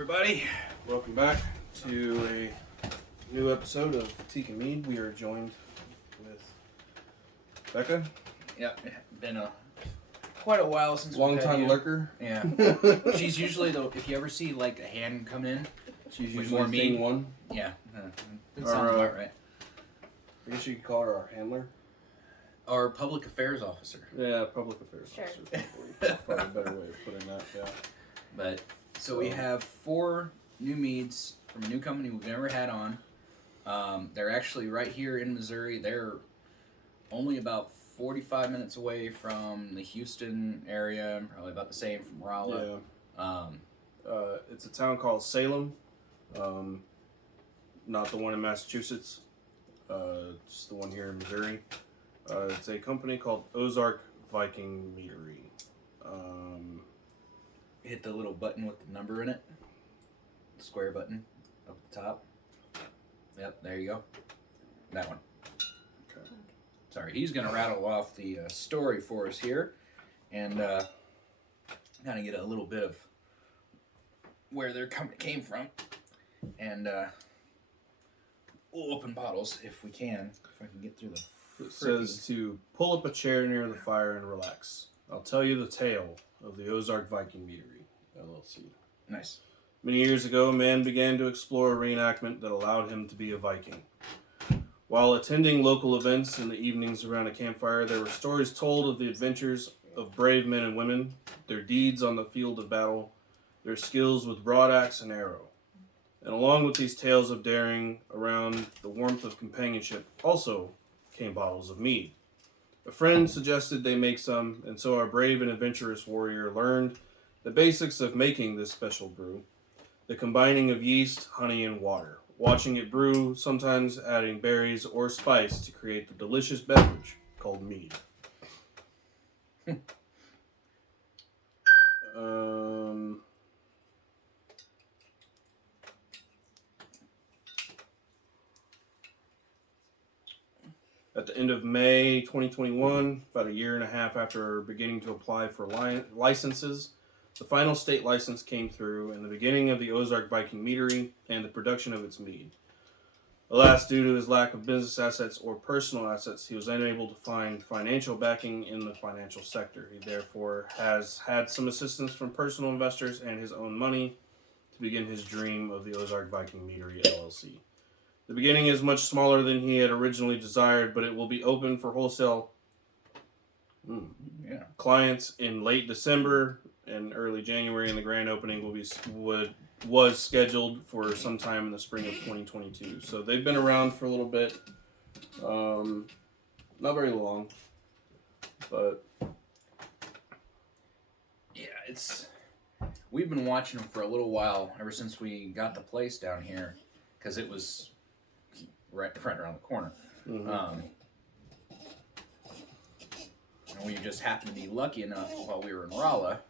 everybody. Welcome back to a new episode of Teak and Mead. We are joined with Becca. Yep, been quite a while since long time lurker. Yeah. She's usually if you ever see like a hand come in, she's with usually more meat. thing one. Yeah, that sounds about right. I guess you could call her our handler. Our public affairs officer. Yeah, public affairs Sure. officer. That's probably a better way of putting that. Yeah. But so we have 4 new meads from a new company we've never had on. They're actually right here in Missouri. They're only about 45 minutes away from the Houston area, probably about the same from Rolla. Yeah. It's a town called Salem, not the one in Massachusetts. It's the one here in Missouri. It's a company called Ozark Viking Meadery. Hit the little button with the number in it. The square button up at the top. Yep, there you go. That one. Okay. Sorry, he's going to rattle off the story for us here and kind of get a little bit of where their company came from. And we'll open bottles if we can. If I can get through the... It says to pull up a chair near the fire and relax. I'll tell you the tale of the Ozark Viking Meadery, LLC. Nice. Many years ago, a man began to explore a reenactment that allowed him to be a Viking. While attending local events in the evenings around a campfire, there were stories told of the adventures of brave men and women, their deeds on the field of battle, their skills with broadaxe and arrow. And along with these tales of daring, around the warmth of companionship, also came bottles of mead. A friend suggested they make some, and so our brave and adventurous warrior learned the basics of making this special brew, the combining of yeast, honey, and water, watching it brew, sometimes adding berries or spice to create the delicious beverage called mead. At the end of May 2021, about a year and a half after beginning to apply for licenses, the final state license came through and the beginning of the Ozark Viking Meadery and the production of its mead. Alas, due to his lack of business assets or personal assets, he was unable to find financial backing in the financial sector. He therefore has had some assistance from personal investors and his own money to begin his dream of the Ozark Viking Meadery LLC. The beginning is much smaller than he had originally desired, but it will be open for wholesale clients in late December and early January, and the grand opening was scheduled for sometime in the spring of 2022. So they've been around for a little bit, not very long, but yeah, we've been watching them for a little while, ever since we got the place down here, because it was right around the corner. Mm-hmm. And we just happened to be lucky enough while we were in Rolla,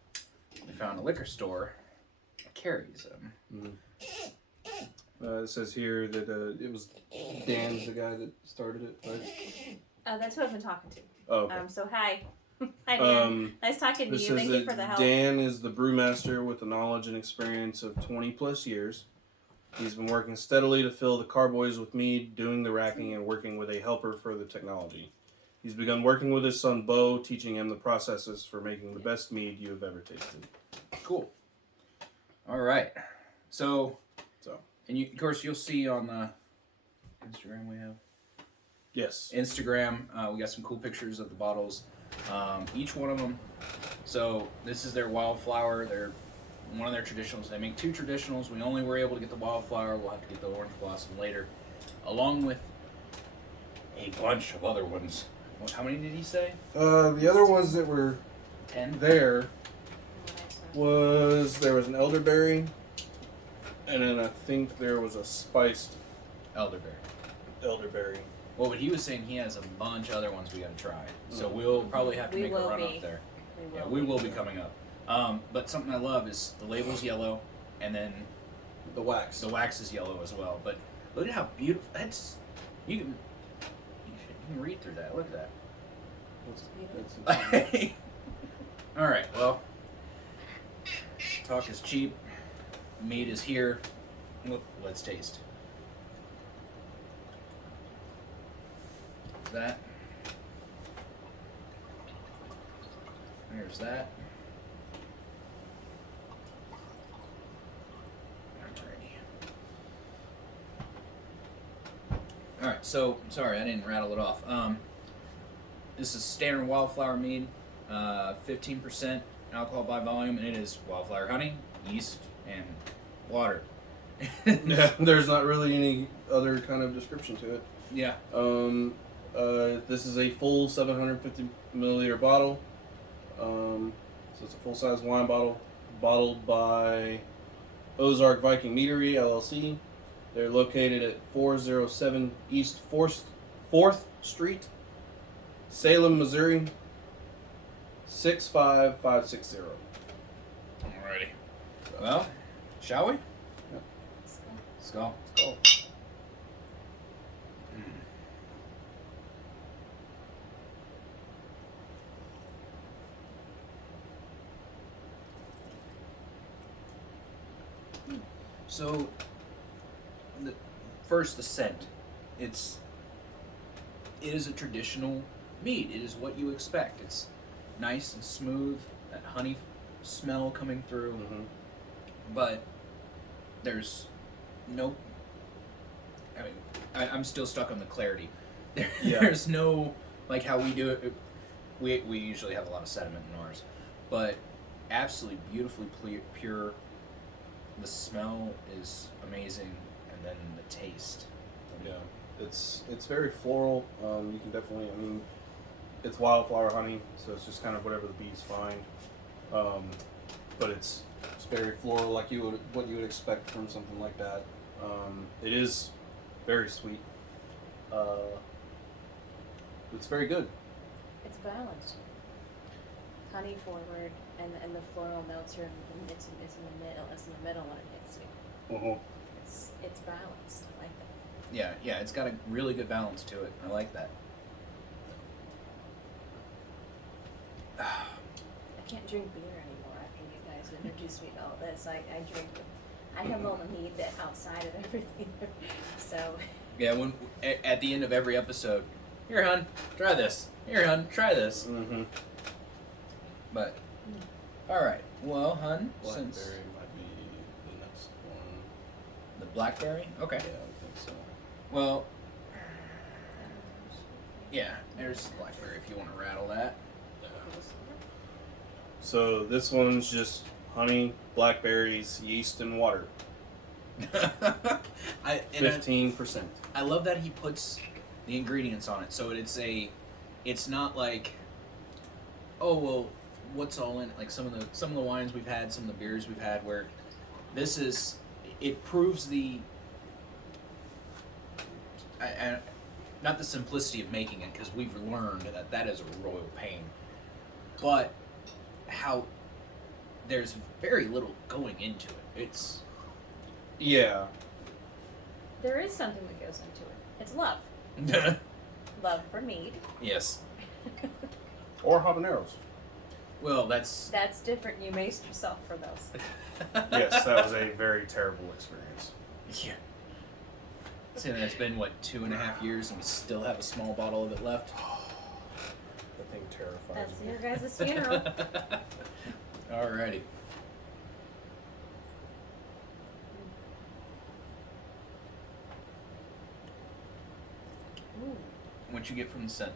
we found a liquor store that carries them. Mm-hmm. It says here that it was Dan's the guy that started it, right? That's who I've been talking to. Oh, okay. So hi. Hi, Dan. Nice talking to you. Thank you for the help. Dan is the brewmaster with the knowledge and experience of 20 plus years. He's been working steadily to fill the carboys with mead, doing the racking, and working with a helper for the technology. He's begun working with his son, Bo, teaching him the processes for making the best mead you have ever tasted. Cool. All right. So, and of course, you'll see on the Instagram we have. Yes. Instagram, we got some cool pictures of the bottles. Each one of them. So this is their wildflower. They're one of their traditionals. They make 2 traditionals. We only were able to get the wildflower. We'll have to get the orange blossom later, along with a bunch of other ones. How many did he say? The other ones that were 10 there was an elderberry, and then I think there was a spiced elderberry. Well, but he was saying he has a bunch of other ones we got to try. So we'll probably have to make a run up there. We will be coming up. But something I love is the label's yellow, and then the wax. The wax is yellow as well. But look at how beautiful you can read through that. Look at that. That's All right. Well, talk is cheap. Mead is here. Let's taste. That. There's that. Alrighty. Alright, so, sorry, I didn't rattle it off. This is standard wildflower mead, 15% alcohol by volume, and it is wildflower honey, yeast, and water. Yeah, there's not really any other kind of description to it. Yeah. This is a full 750 milliliter bottle. So it's a full-size wine bottle, bottled by Ozark Viking Meadery LLC. They're located at 407 East 4th Street, Salem, Missouri 65560. Alrighty. Well, shall we? Yep. Let's go. Let's go. So, the scent. It is a traditional mead. It is what you expect. It's nice and smooth, that honey smell coming through, but there's no. I mean, I'm still stuck on the clarity. There's no, like how we do it. We usually have a lot of sediment in ours, but absolutely beautifully pure. The smell is amazing, and then the taste. Yeah, it's very floral. You can definitely, I mean, it's wildflower honey, so it's just kind of whatever the bees find. But it's very floral, like what you would expect from something like that. It is very sweet. It's very good. It's balanced. Honey forward, and the floral notes are it's in the middle. It's in the middle when it hits you. It's balanced. I like that. Yeah, it's got a really good balance to it. I like that. I can't drink beer anymore after you guys introduced me to all this. I drink. I have all the mead that outside of everything. So. Yeah, when at the end of every episode, here, hun, try this. Here, hun, try this. Mm-hmm. But, all right. Well, hun, Blackberry since might be the next one. the blackberry, okay. Yeah, I think so. Well, yeah, there's blackberry if you want to rattle that. So this one's just honey, blackberries, yeast, and water. 15%. I love that he puts the ingredients on it, so it's not like, oh well, what's all in it? Like some of the wines we've had, some of the beers we've had, where it proves the not the simplicity of making it, because we've learned that is a royal pain, but how there's very little going into it. Yeah. There is something that goes into it. It's love. Love for mead. Yes. Or habaneros. Well, that's different. You maced yourself for those. Yes, that was a very terrible experience. Yeah. So it's been, 2.5 years, and we still have a small bottle of it left. That thing terrifies That's me. your guys' funeral. Alrighty. Ooh, What you get from the scent?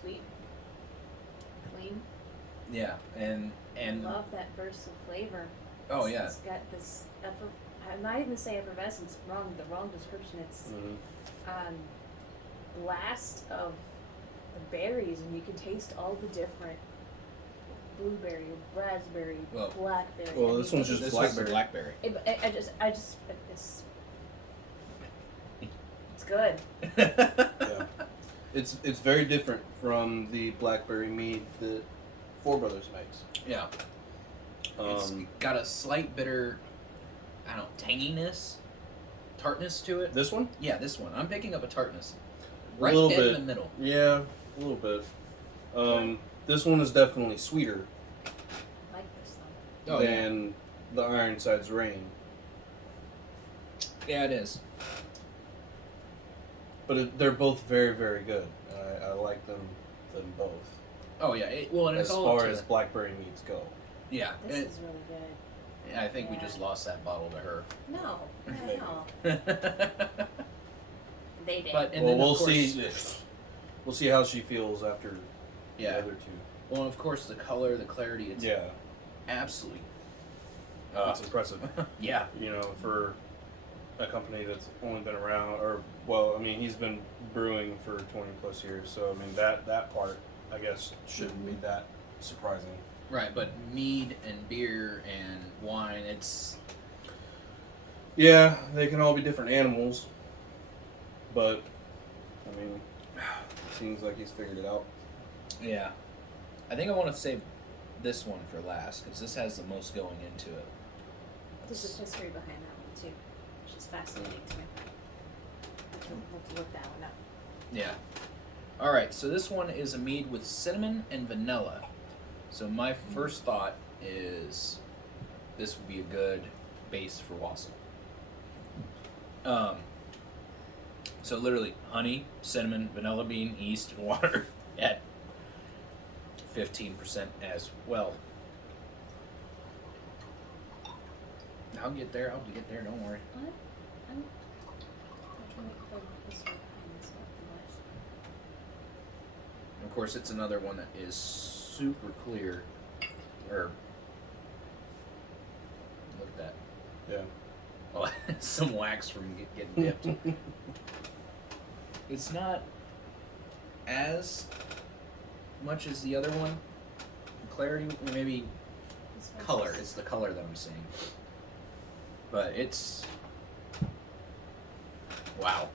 sweet, clean. Yeah, and I love that burst of flavor. oh yeah, It's got this. I'm not even say effervescence. Wrong. The wrong description. It's blast of the berries, and you can taste all the different blueberry, raspberry, Well- blackberry. Well, this one's just this blackberry. was blackberry. It's good. Yeah. It's very different from the blackberry mead that Four Brothers makes. Yeah, it's got a slight bitter, I don't know, tanginess, tartness to it. This one? Yeah, this one. I'm picking up a tartness. A Right little in bit. the middle. Yeah, a little bit. This one is definitely sweeter I like this though. Oh, than the Ironside's Reign. Yeah, it is. But they're both very, very good. I like them both. Oh yeah. And As it's all far up to as blackberry meats go. yeah. This and is really good. I think we Yeah. just lost that bottle to her. No, Maybe. no. But They did. and Well, then we'll of course, see. We'll see how she feels after yeah. the other two. Well, and of course, the color, the clarity. It's Yeah, absolutely. that's impressive. Yeah. You know, for a company that's only been around, or well, I mean, he's been brewing for 20 plus years, so I mean that part, I guess, shouldn't be that surprising. Right, but mead and beer and wine, it's Yeah, they can all be different animals, but I mean, it seems like he's figured it out. yeah. I think I want to save this one for last because this has the most going into it. There's a history behind that one too, which is fascinating to me. We'll have to look that one up. Yeah. All right, so this one is a mead with cinnamon and vanilla. So my first thought is this would be a good base for wassail. So literally honey, cinnamon, vanilla bean, yeast, and water at 15% as well. I'll get there. Don't worry. What? I can look at the history behind this one. Of course, it's another one that is super clear. Or look at that. Yeah. Oh, some wax from getting dipped. It's not as much as the other one. Clarity, maybe This one's color. just- It's the color that I'm seeing. But it's wow.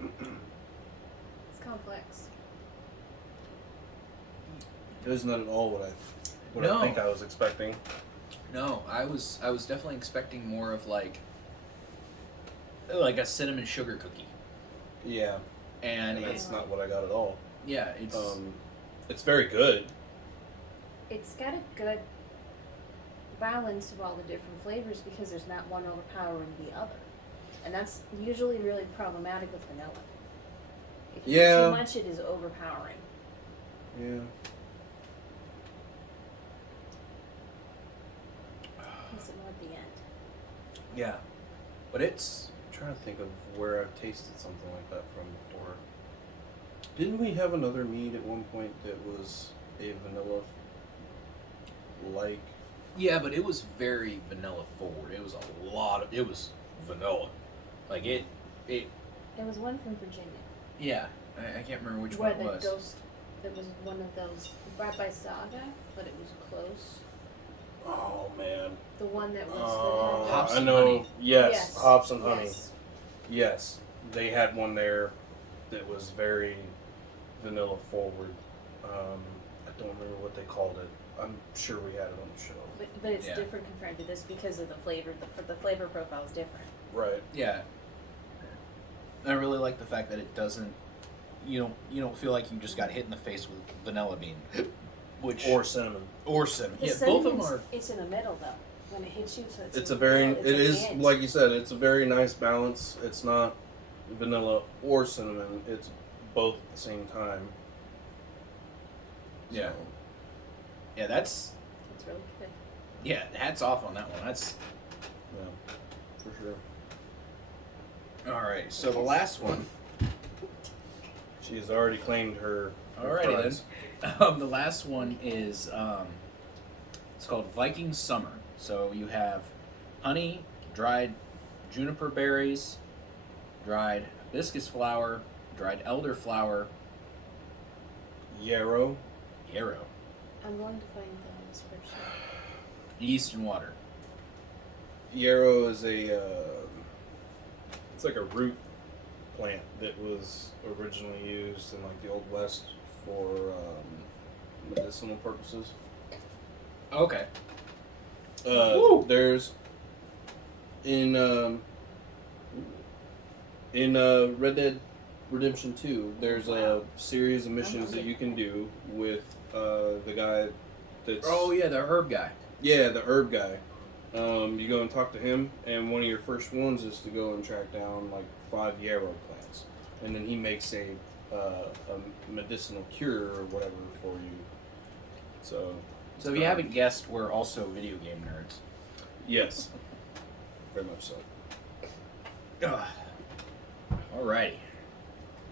It's complex. It isn't at all what No. I think I was expecting. No, I was definitely expecting more of like a cinnamon sugar cookie. Yeah, And and it's that's not what I got at all. yeah, It's very good. It's got a good balance of all the different flavors because there's not one overpowering the other. And that's usually really problematic with vanilla. If you Yeah. do too much, it is overpowering. Yeah. Taste it more at the end. yeah. But it's I'm trying to think of where I've tasted something like that from before. Didn't we have another mead at one point that was a vanilla like? yeah, but it was very vanilla forward. It was it was vanilla. Like it There was one from Virginia. yeah. I can't remember which where one it the was. ghost, that was one of those, right by Saga, but it was close. Oh man. The one that was Hops I and know. honey. Yes, hops and honey. Yes. Yes, they had one there that was very vanilla forward. I don't remember what they called it. I'm sure we had it on the show. But it's Yeah. different compared to this because of the flavor. The flavor profile is different. Right. Yeah. I really like the fact that it doesn't you don't feel like you just got hit in the face with vanilla bean. Which Or cinnamon. cinnamon. The Yeah, both of them cinnamon's- are It's in the middle though. When it hits you, so it's. It's in a the very. middle, It it's at is the end. like you said. It's a very nice balance. It's not vanilla or cinnamon. It's both at the same time. Yeah. So, yeah, that's It's really good. yeah, hats off on that one. That's yeah, for sure. all right. So the last one. She has already claimed her. Alrighty prize. then. The last one is it's called Viking Summer. So you have honey, dried juniper berries, dried hibiscus flower, dried elderflower, Yarrow. yarrow, I'm going to find the description. yeast, and water. Yarrow is a. It's like a root plant that was originally used in like the Old West for medicinal purposes. Okay. There's in Red Dead Redemption 2, there's a series of missions that you can do with the guy that's... Oh, yeah, the herb guy. Yeah, the herb guy. You go and talk to him, and one of your first ones is to go and track down like 5 yarrow plants, and then he makes a medicinal cure or whatever for you. So if you haven't guessed, we're also video game nerds. yes, very much so. Alrighty.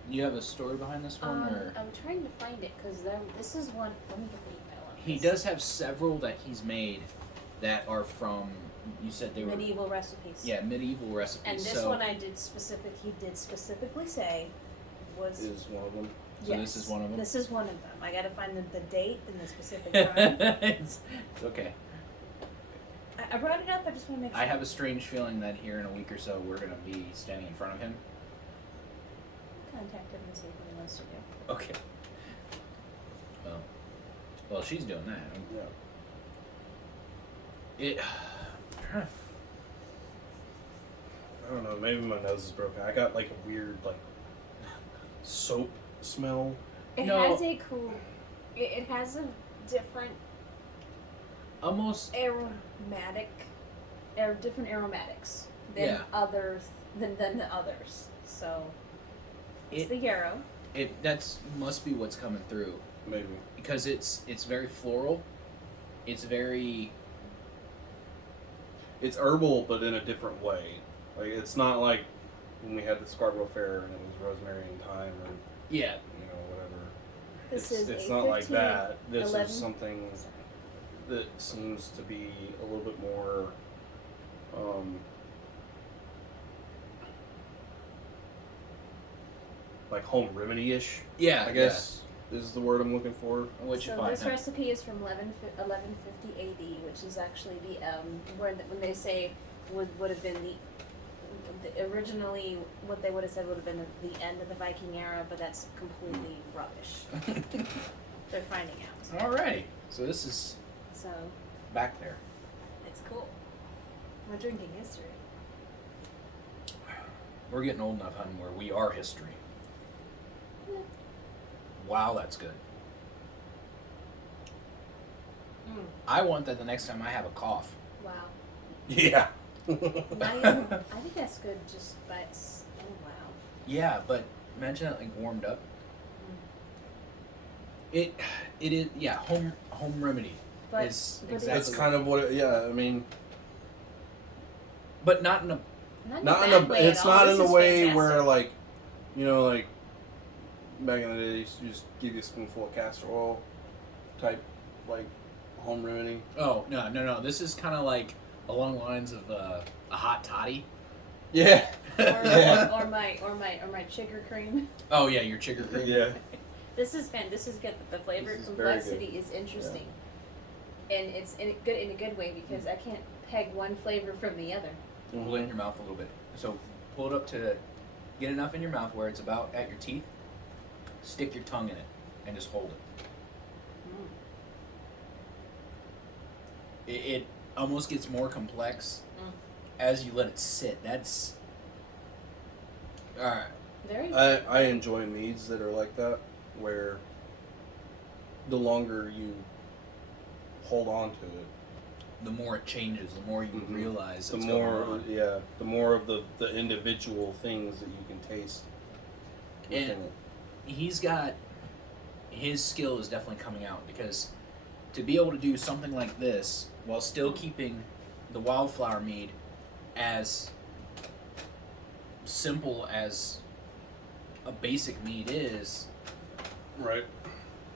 You have a story behind this one, or I'm trying to find it because this is one. Let me get the email on he this. does have several that he's made that are from. You said they were medieval recipes. Yeah, medieval recipes. And this one I did specific. He did specifically say was. Is one of them. So this is one of them? This is one of them. I gotta find the date and the specific time. it's okay. I brought it up. I just want to make sure. I have a strange feeling that here in a week or so we're gonna be standing in front of him. Contact him and see what he wants to do. Okay. Well, she's doing that. Yeah. It. I don't know. Maybe my nose is broken. I got like a weird like soap smell. It No. has a cool. It has a different Almost. aromatic, different aromatics than Yeah. others than the others. So it's the yarrow. That's must be what's coming through Maybe. because it's very floral. It's very. It's herbal, but in a different way. Like it's not like when we had the Scarborough Fair and it was rosemary and thyme or Yeah. whatever. This it's is it's not like 8:15, that. This 11. is something that seems to be a little bit more like home remedy-ish. Yeah. I guess is the word I'm looking for. What you So find? this recipe is from 1150 AD, which is actually the when they say would have been the originally what they would have said would have been the end of the Viking era, but that's completely rubbish. They're finding out. Alrighty. So this is So back there. it's cool. We're drinking history. We're getting old enough, hun, where we are history. Yeah. Wow, that's good. Mm. I want that the next time I have a cough. Wow. Yeah. I think that's good just by its. Oh wow. Yeah, but imagine it like warmed up. It is home remedy But is but exactly. It's kind of what. I mean, but not in a. not in bad a. way It's at all. not This in a is way fantastic. where like, like back in the day, they used to just give you a spoonful of castor oil, type like home remedy. Oh no! This is kind of like along the lines of a hot toddy. Yeah. or my sugar cream. Oh yeah, your chicken cream. Yeah. This is good. The flavor This is very complexity is interesting, and it's in a good way because I can't peg one flavor from the other. Pull it in your mouth a little bit. So pull it up to get enough in your mouth where it's about at your teeth. Stick your tongue in it and just hold it. It almost gets more complex as you let it sit. That's all right. Very. I enjoy meads that are like that, where the longer you hold on to it, The more it changes, the more you realize the what's more going on. the more of the individual things that you can taste within And it. he's got his skill is definitely coming out because to be able to do something like this while still keeping the wildflower mead as simple as a basic mead is, Right.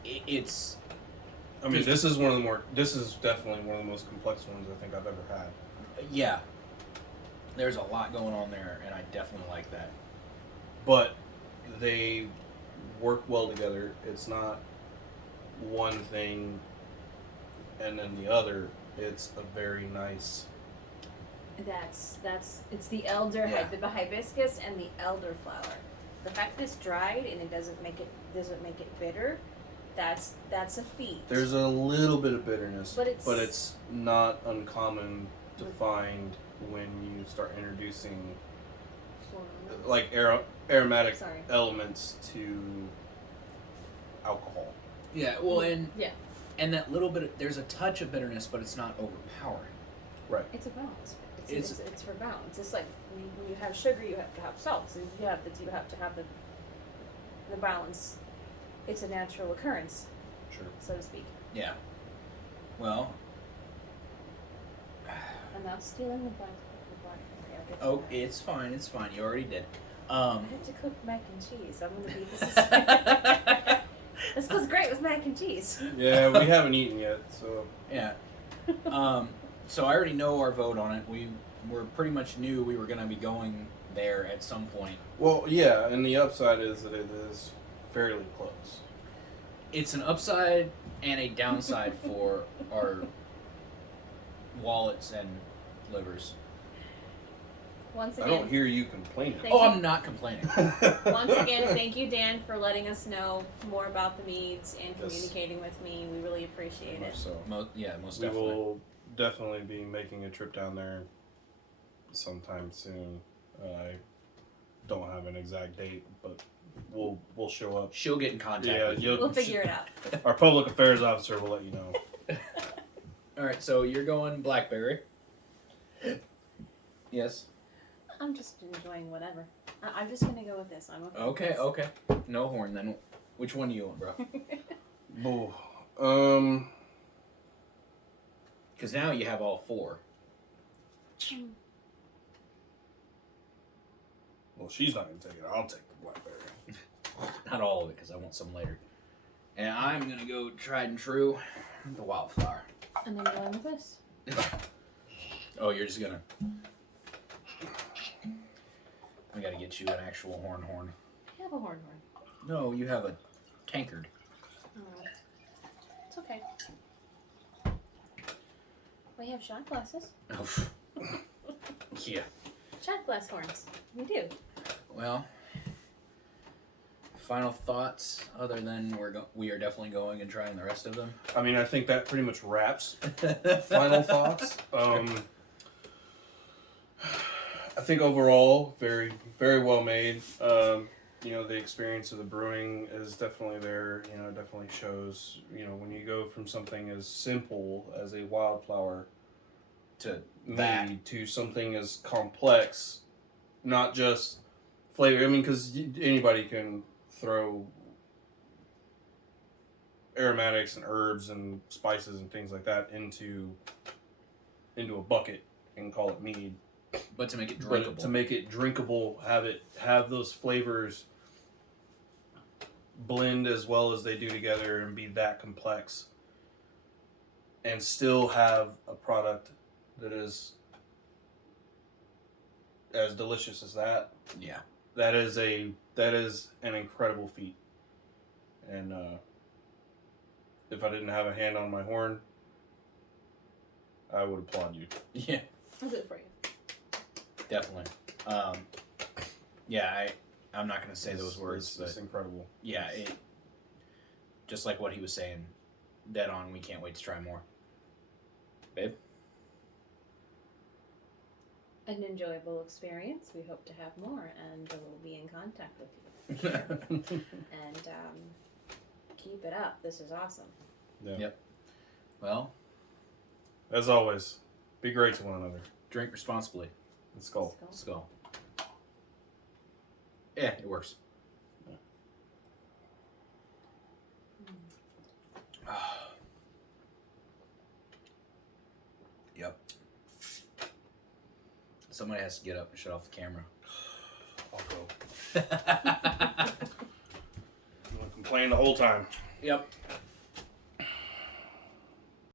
it's I mean, this is definitely one of the most complex ones I think I've ever had. yeah. There's a lot going on there, and I definitely like that. But they work well together. It's not one thing and then the other. It's a very nice. That's it's the elder the hibiscus and the elderflower. The fact that it's dried and it doesn't make it bitter, that's a feat. There's a little bit of bitterness, But it's not uncommon to find when you start introducing Floral. like aromatic Sorry. elements to alcohol. Yeah, well, and Yeah. and that little bit, there's a touch of bitterness, but it's not overpowering. Right. It's a balance. It's for balance. It's like when you have sugar, you have to have salt. So you have to have the balance. It's a natural occurrence, Sure. so to speak. Yeah. Well, I'm not stealing the blackberry. I'll get to oh, that. it's fine. It's fine. You already did. I have to cook mac and cheese. I'm gonna be. This goes great with mac and cheese. Yeah, we haven't eaten yet, so Yeah. So I already know our vote on it. We were pretty much knew we were going to be going there at some point. well, yeah, and the upside is that it is fairly close. It's an upside and a downside for our wallets and livers. Once I don't again, hear you complaining. Thank Oh, you. I'm not complaining. once again, thank you, Dan, for letting us know more about the meads and Yes. communicating with me. We really appreciate it. So Most we definitely. will definitely be making a trip down there sometime soon. I don't have an exact date, but we'll show up. She'll get in contact Yeah, with you. We'll figure it out. Our public affairs officer will let you know. All right, so you're going blackberry. Yes. I'm just enjoying whatever. I'm just gonna go with this. I'm okay. Okay, with okay. No horn then. Which one do you want, bro? Boo. Because now you have all four. Well, she's not gonna take it. I'll take the blackberry. Not all of it, because I want some later. And I'm going to go tried and true, the wildflower. And I'm going with this. Oh, you're just going to... We got to get you an actual horn. I have a horn. No, you have a tankard. Oh, it's okay. We have shot glasses. Oh. Yeah. Shot glass horns. We do. Well, final thoughts other than we are definitely going and trying the rest of them. I mean, I think that pretty much wraps final thoughts. I think overall, very, very well made. You know, the experience of the brewing is definitely there. You know, it definitely shows, you know, when you go from something as simple as a wildflower To that that. to something as complex, not just flavor. I mean, because anybody can throw aromatics and herbs and spices and things like that into a bucket and call it mead. But to make it drinkable. But to make it drinkable, have those flavors blend as well as they do together and be that complex, and still have a product that is as delicious as that. Yeah. That is an incredible feat. And if I didn't have a hand on my horn, I would applaud you. Yeah. I'll do it for you. Definitely. Yeah, I'm not going to say those words, It's but incredible. yeah, just like what he was saying, dead on, we can't wait to try more. Babe? An enjoyable experience. We hope to have more, and we'll be in contact with you. And keep it up. This is awesome. Yeah. Yep. Well, As always, be great to one another. drink responsibly. Let's go. Skull. Yeah, it works. Yep. Somebody has to get up and shut off the camera. I'll go. I'm gonna complain the whole time. Yep.